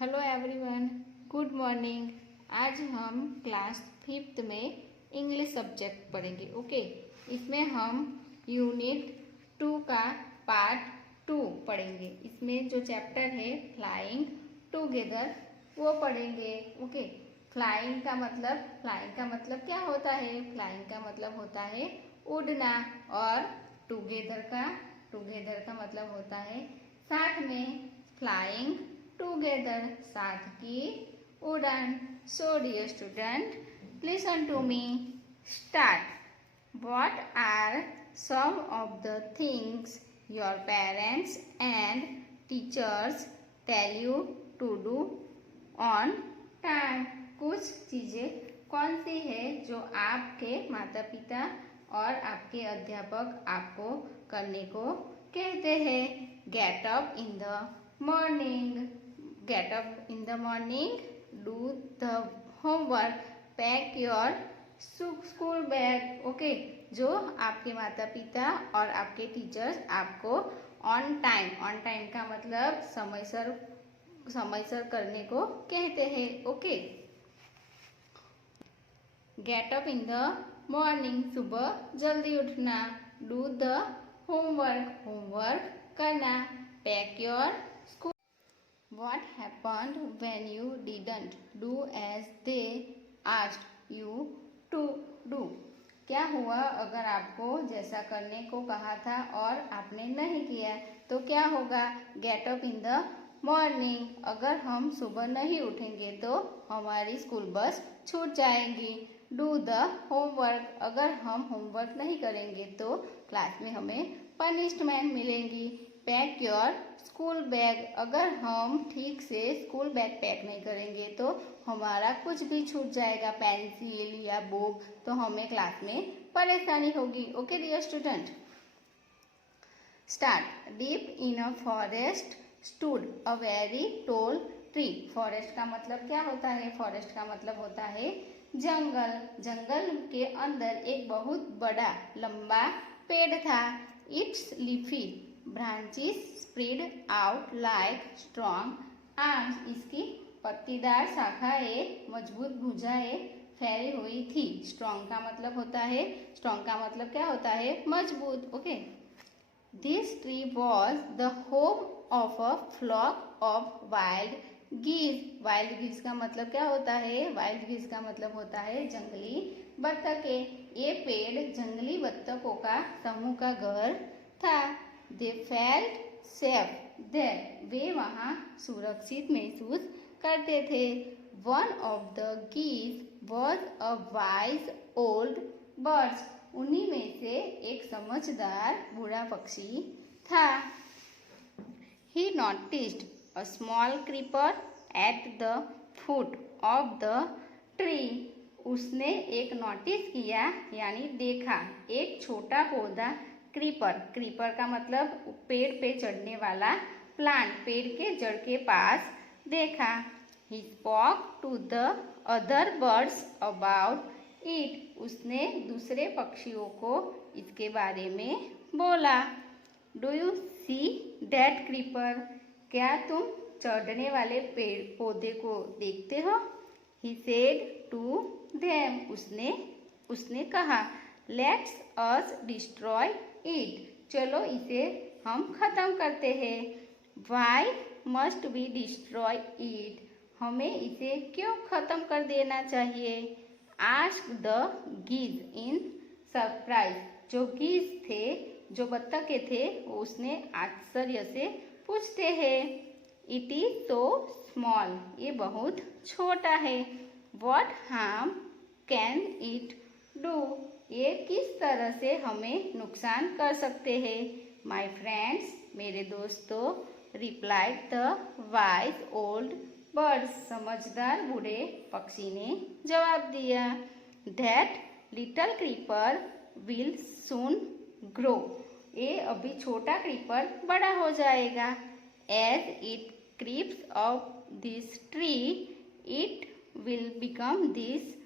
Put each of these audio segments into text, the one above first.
Hello everyone, good morning. आज हम class 5th में इंग्लिश सब्जेक्ट पढ़ेंगे। ओके, इसमें हम यूनिट 2 का पार्ट 2 पढ़ेंगे। इसमें जो चैप्टर है फ्लाइंग टुगेदर वो पढ़ेंगे। ओके, फ्लाइंग का मतलब क्या होता है? फ्लाइंग का मतलब होता है उड़ना, और टुगेदर का मतलब होता है साथ में। फ्लाइंग टुगेदर, साथ की उड़ान। So dear student, listen to me. Start. What are some of the things your parents and teachers tell you to do on time? कुछ चीजें कौन सी है जो आपके माता पिता और आपके अध्यापक आपको करने को कहते हैं? Get up in the morning, get up in the morning, do the homework, pack your school bag. Okay, जो आपके माता पिता और आपके टीचर्स आपको ऑन टाइम का मतलब समयसर करने को कहते हैं। Okay, get up in the morning, सुबह जल्दी उठना। डू द होमवर्क करना। Pack your school. What happened when you didn't do as they asked you to do? क्या हुआ अगर आपको जैसा करने को कहा था और आपने नहीं किया तो क्या होगा? Get up in the morning, अगर हम सुबह नहीं उठेंगे तो हमारी स्कूल बस छूट जाएगी। डू द होमवर्क, अगर हम होमवर्क नहीं करेंगे तो क्लास में हमें पनिशमेंट मिलेंगी। पैक योर स्कूल बैग, अगर हम ठीक से स्कूल बैग पैक नहीं करेंगे तो हमारा कुछ भी छूट जाएगा, पेंसिल या बुक, तो हमें क्लास में परेशानी होगी। Okay dear student, start. Deep in a forest stood a very tall tree. Forest का मतलब क्या होता है? फॉरेस्ट का मतलब होता है जंगल। जंगल के अंदर एक बहुत बड़ा लंबा पेड़ था। It's leafy branches spread out like strong arms, इसकी पत्तीदार शाखाएं मजबूत भुजाएं फैली हुई थी। स्ट्रॉन्ग का मतलब होता है, स्ट्रॉन्ग का मतलब क्या होता है? मजबूत। Okay, this tree was the home of a flock of wild geese. Wild geese का मतलब क्या होता है? वाइल्ड गीज का मतलब होता है जंगली बत्तखें। ये पेड़ जंगली बत्तखों का समूह का घर था। दे फेल्ट सेफ देयर, वे वहाँ सुरक्षित महसूस करते थे। One of the geese was a wise old bird, उन्हीं में से एक समझदार बूढ़ा पक्षी था। He noticed a small creeper at the foot of the tree, उसने एक नोटिस किया यानी देखा एक छोटा पौधा। क्रीपर का मतलब पेड़ पे चढ़ने वाला प्लांट, पेड़ के जड़ के पास देखा। He spoke to the other birds about it, उसने दूसरे पक्षियों को इसके बारे में बोला। Do you see that creeper, क्या तुम चढ़ने वाले पेड़ पौधे को देखते हो? ही सेड टू देम, उसने कहा। लेट्स अस डिस्ट्रॉय इट, चलो इसे हम खत्म करते हैं। Y must we destroy it, हमें इसे क्यों खत्म कर देना चाहिए? Ask the geese in surprise, जो गीज थे, जो बत्तखें थे, उसने आश्चर्य से पूछते हैं। इट इज सो स्मॉल, ये बहुत छोटा है। What harm can it do, ये किस तरह से हमें नुकसान कर सकते हैं? माई फ्रेंड्स, मेरे दोस्तों, replied the wise old bird, समझदार बूढ़े पक्षी ने जवाब दिया। That little creeper will soon grow, ये अभी छोटा क्रीपर बड़ा हो जाएगा। As it creeps up this tree it will become this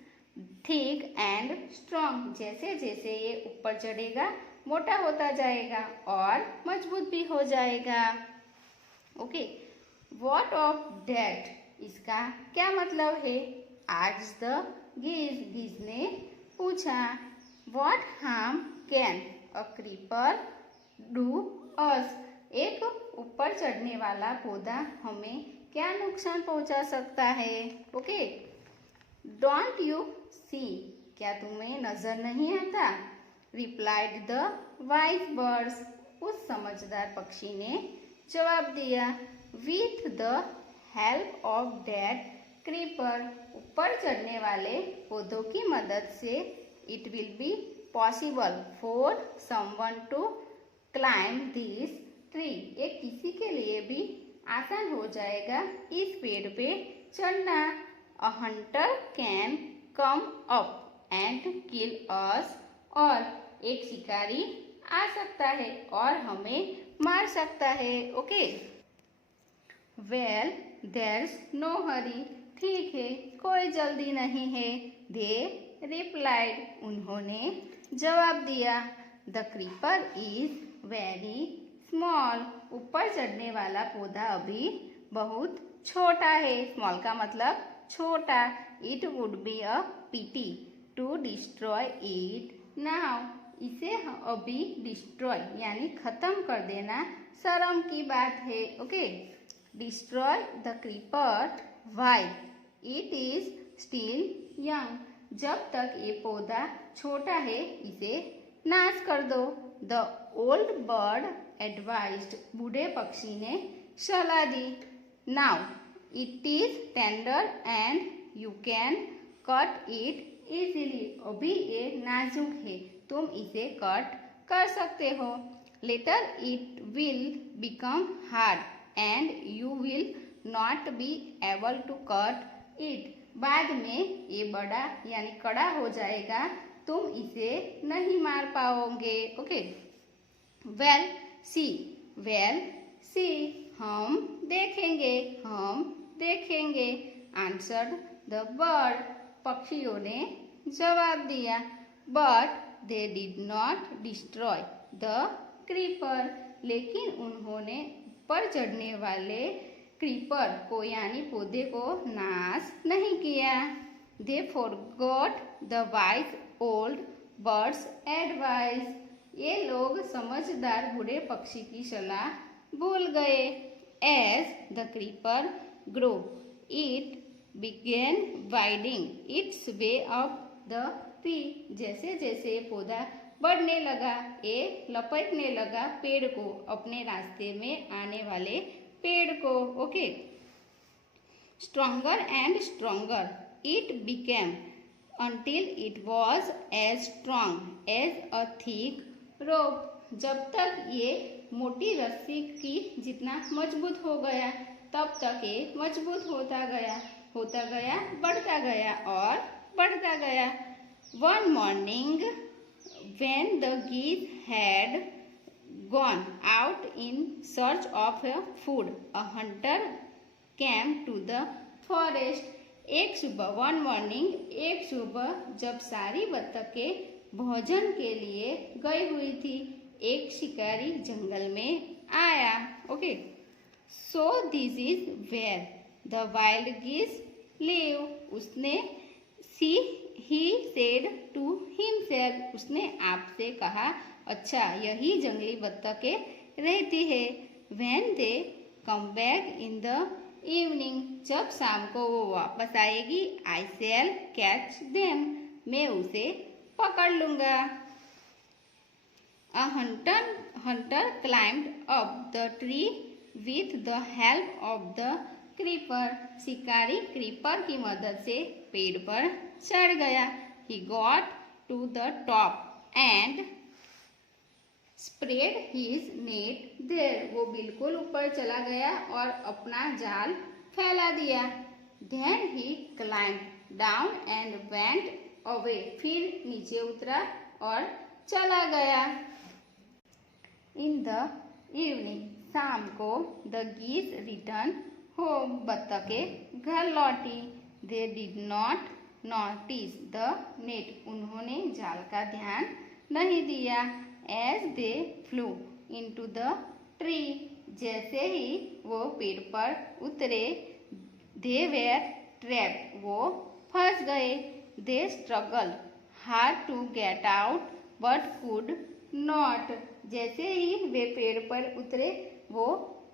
thick and strong, जैसे जैसे ये ऊपर चढ़ेगा मोटा होता जाएगा और मजबूत भी हो जाएगा। ओके, वॉट ऑफ दैट, इसका क्या मतलब है? आस्क्ड द गीज, गीज ने पूछा। What harm can a creeper do us? एक ऊपर चढ़ने वाला पौधा हमें क्या नुकसान पहुंचा सकता है? ओके, डोंट यू सी, क्या तुम्हें नजर नहीं आता? रिप्लाइड द वाइज बर्ड्स, उस समझदार पक्षी ने जवाब दिया। With the help of that creeper, ऊपर चढ़ने वाले पौधों की मदद से it will be possible for someone to climb this tree, ये किसी के लिए भी आसान हो जाएगा इस पेड़ पे चढ़ना। A hunter can come up and kill us, और एक शिकारी आ सकता है और हमें मार सकता है। Okay, well there's no hurry, ठीक है कोई जल्दी नहीं है। दे रिप्लाइड, उन्होंने जवाब दिया। The creeper is very small, ऊपर चढ़ने वाला पौधा अभी बहुत छोटा है। स्मॉल का मतलब छोटा। It would be a pity to destroy it now, इसे अभी डिस्ट्रॉय यानी खत्म कर देना शर्म की बात है। Okay, destroy the creeper why it is still young, जब तक ये पौधा छोटा है इसे नाश कर दो। द ओल्ड बर्ड एडवाइज्ड, बूढ़े पक्षी ने सलाह दी। Now it is tender and you can cut it easily, अभी ये नाजुक है, तुम इसे कट कर सकते हो। Later it will become hard and you will not be able to cut it, बाद में ये बड़ा यानी कड़ा हो जाएगा, तुम इसे नहीं मार पाओगे। ओके, वेल सी, वेल सी, हम देखेंगे, हम देखेंगे। आंसर्ड द बर्ड, पक्षियों ने जवाब दिया। But they did not destroy the creeper, लेकिन उन्होंने ऊपर चढ़ने वाले क्रीपर को यानी पौधे को नाश नहीं किया। They forgot the wise old bird's advice, ये लोग समझदार बूढ़े पक्षी की सलाह भूल गए। As the creeper grow it began winding its way up the tree, जैसे जैसे पौधा बढ़ने लगा ये लपटने लगा पेड़ को, अपने रास्ते में आने वाले पेड़ को। Okay, stronger and stronger it became until it was as strong as a thick rope, जब तक ये मोटी रस्सी की जितना मजबूत हो गया तब तक ये मजबूत होता गया, बढ़ता गया और बढ़ता गया। One morning when the geese had gone out in search of food, a hunter came to the forest, एक सुबह, वन मॉर्निंग, एक सुबह जब सारी बत्तखें भोजन के लिए गई हुई थी, एक शिकारी जंगल में आया। Okay, so this is where the wild geese live, उसने ही सेड टू हिमसेल्फ, उसने आपसे कहा अच्छा यही जंगली बत्तखें रहती है। When they come back in the evening, जब शाम को वो वापस आएगी, आई शैल कैच देम, मैं उसे पकड़ लूंगा। A hunter climbed up the tree with the help of the creeper, शिकारी क्रीपर की मदद से पेड़ पर चढ़ गया। He got to the top and spread his net there, वो बिल्कुल ऊपर चला गया और अपना जाल फैला दिया। Then he climb down and went away, फिर नीचे उतरा और चला गया। इन द इवनिंग, शाम को, द गीस रिटर्न होम, बत्तखें घर लौटी। They did not notice the net, उन्होंने जाल का ध्यान नहीं दिया। As they flew into the tree, जैसे ही वो पेड़ पर उतरे, दे वेर ट्रैप्ड, वो फंस गए। They struggle hard to get out but could not, जैसे ही वे पेड़ पर उतरे वो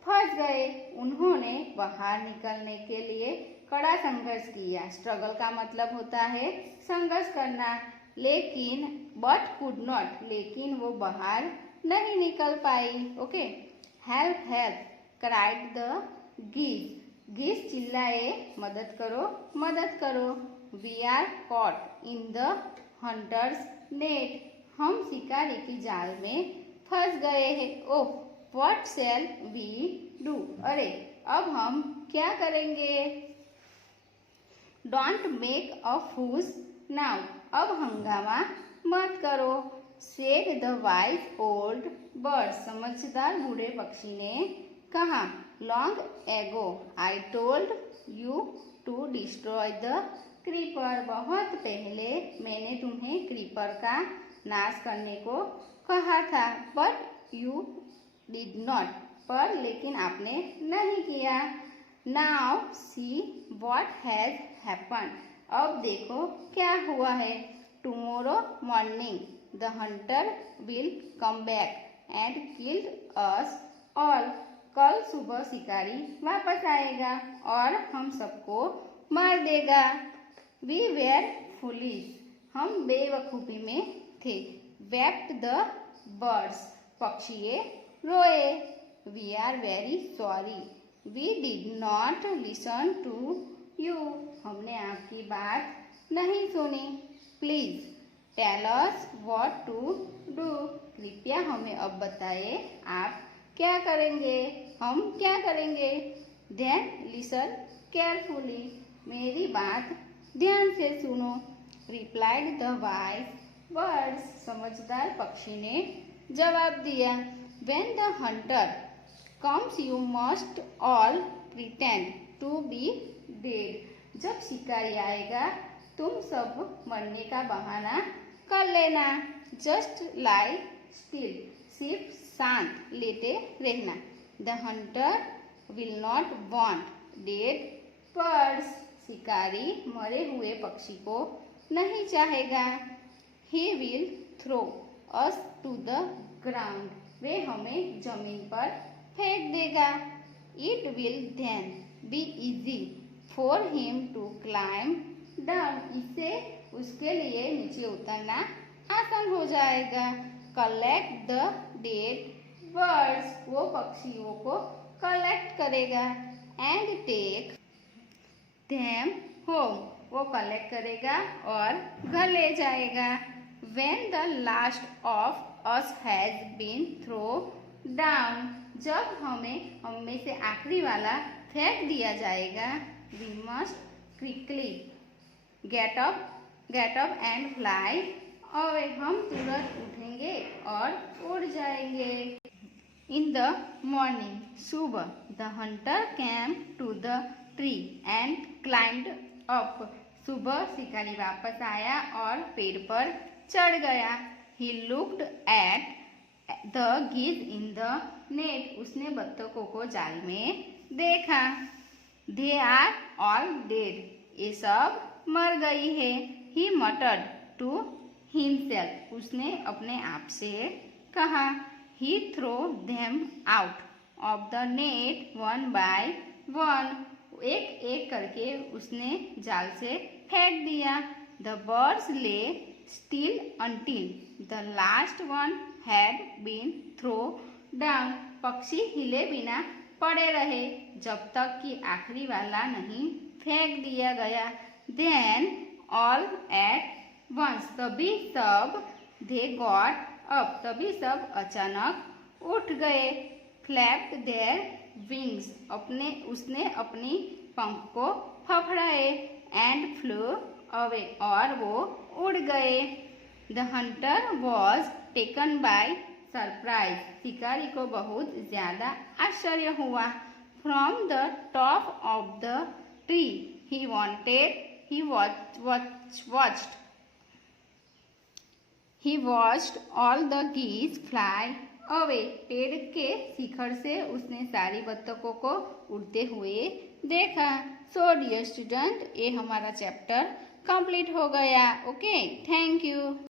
फंस गए। उन्होंने बाहर निकलने के लिए कड़ा संघर्ष किया। स्ट्रगल का मतलब होता है संघर्ष करना, लेकिन बट कुड नॉट, लेकिन वो बाहर नहीं निकल पाई। Okay, help help cried the geese, geese चिल्लाए मदद करो मदद करो। We are caught in the hunter's net, हम शिकारी की जाल में फंस गए हैं। Oh what shall we do, अरे अब हम क्या करेंगे। डोंट मेक अ फूस नाउ, अब हंगामा मत करो। Said the wise old bird, समझदार बूढ़े पक्षी ने कहा। Long ago I told you to destroy the creeper, बहुत पहले मैंने तुम्हें क्रीपर का नाश करने को कहा था। बट यू डिड नॉट, पर लेकिन आपने नहीं किया। Now see what has happened, अब देखो क्या हुआ है। Tomorrow morning the hunter will come back and kill us all, कल सुबह शिकारी वापस आएगा और हम सबको मार देगा। वी वेर फुलिश, हम बेवकूफ़ी में थे। वेप्ट द बर्ड्स, पक्षिए रोए। We are very sorry we did not listen to you, हमने आपकी बात नहीं सुनी। Please tell us what to do, कृपया हमें अब बताइए आप क्या करेंगे, हम क्या करेंगे। देन लिसन केयरफुली, मेरी बात ध्यान से सुनो। रिप्लाइड द वाइज बर्ड्स, समझदार पक्षी ने जवाब दिया। When the hunter comes you must all pretend to be dead, जब शिकारी आएगा तुम सब मरने का बहाना कर लेना। जस्ट लाई स्टिल, सिर्फ शांत लेटे रहना। The hunter will not want dead birds, शिकारी मरे हुए पक्षी को नहीं चाहेगा। He will throw us to the ground, वे हमें जमीन पर फेंक देगा। It will then be easy for him to climb down, इससे उसके लिए नीचे उतरना आसान हो जाएगा। कलेक्ट द डेड बर्ड्स, वो पक्षियों को कलेक्ट करेगा। एंड टेक देम होम, वो कलेक्ट करेगा और घर ले जाएगा। When the last of us has been throw down, जब हम में से आखिरी वाला फेंक दिया जाएगा। We must quickly get up and fly away, हम तुरंत उठेंगे और उड़ जाएंगे। इन द मॉर्निंग, सुबह, the hunter came to the tree and climbed up, सुबह शिकारी वापस आया और पेड़ पर चढ़ गया। He looked at the geese in the net, उसने बत्तखों को जाल में देखा। दे आर ऑल डेड, ये सब मर गई है। ही मटर्ड टू हिमसेल्फ, उसने अपने आप से कहा। He throw them out of the net one by one, एक एक करके उसने जाल से फेंक दिया। The birds lay still until the last one had been throw down, पक्षी हिले बिना पड़े रहे जब तक कि आखिरी वाला नहीं फेंक दिया गया। देन ऑल एट वंस, तभी सब दे गॉट अप, तभी सब अचानक उठ गए। फ्लैप्ड देयर विंग्स, उसने अपनी पंख को फफड़ाए। एंड फ्लू अवे, और वो उड़ गए। The hunter was taken by surprise, शिकारी को बहुत ज्यादा आश्चर्य हुआ। From the top of the tree he watched all the geese fly away, पेड़ के शिखर से उसने सारी बत्तखों को उड़ते हुए देखा। सो डियर स्टूडेंट, ये हमारा चैप्टर कंप्लीट हो गया। Okay, thank you.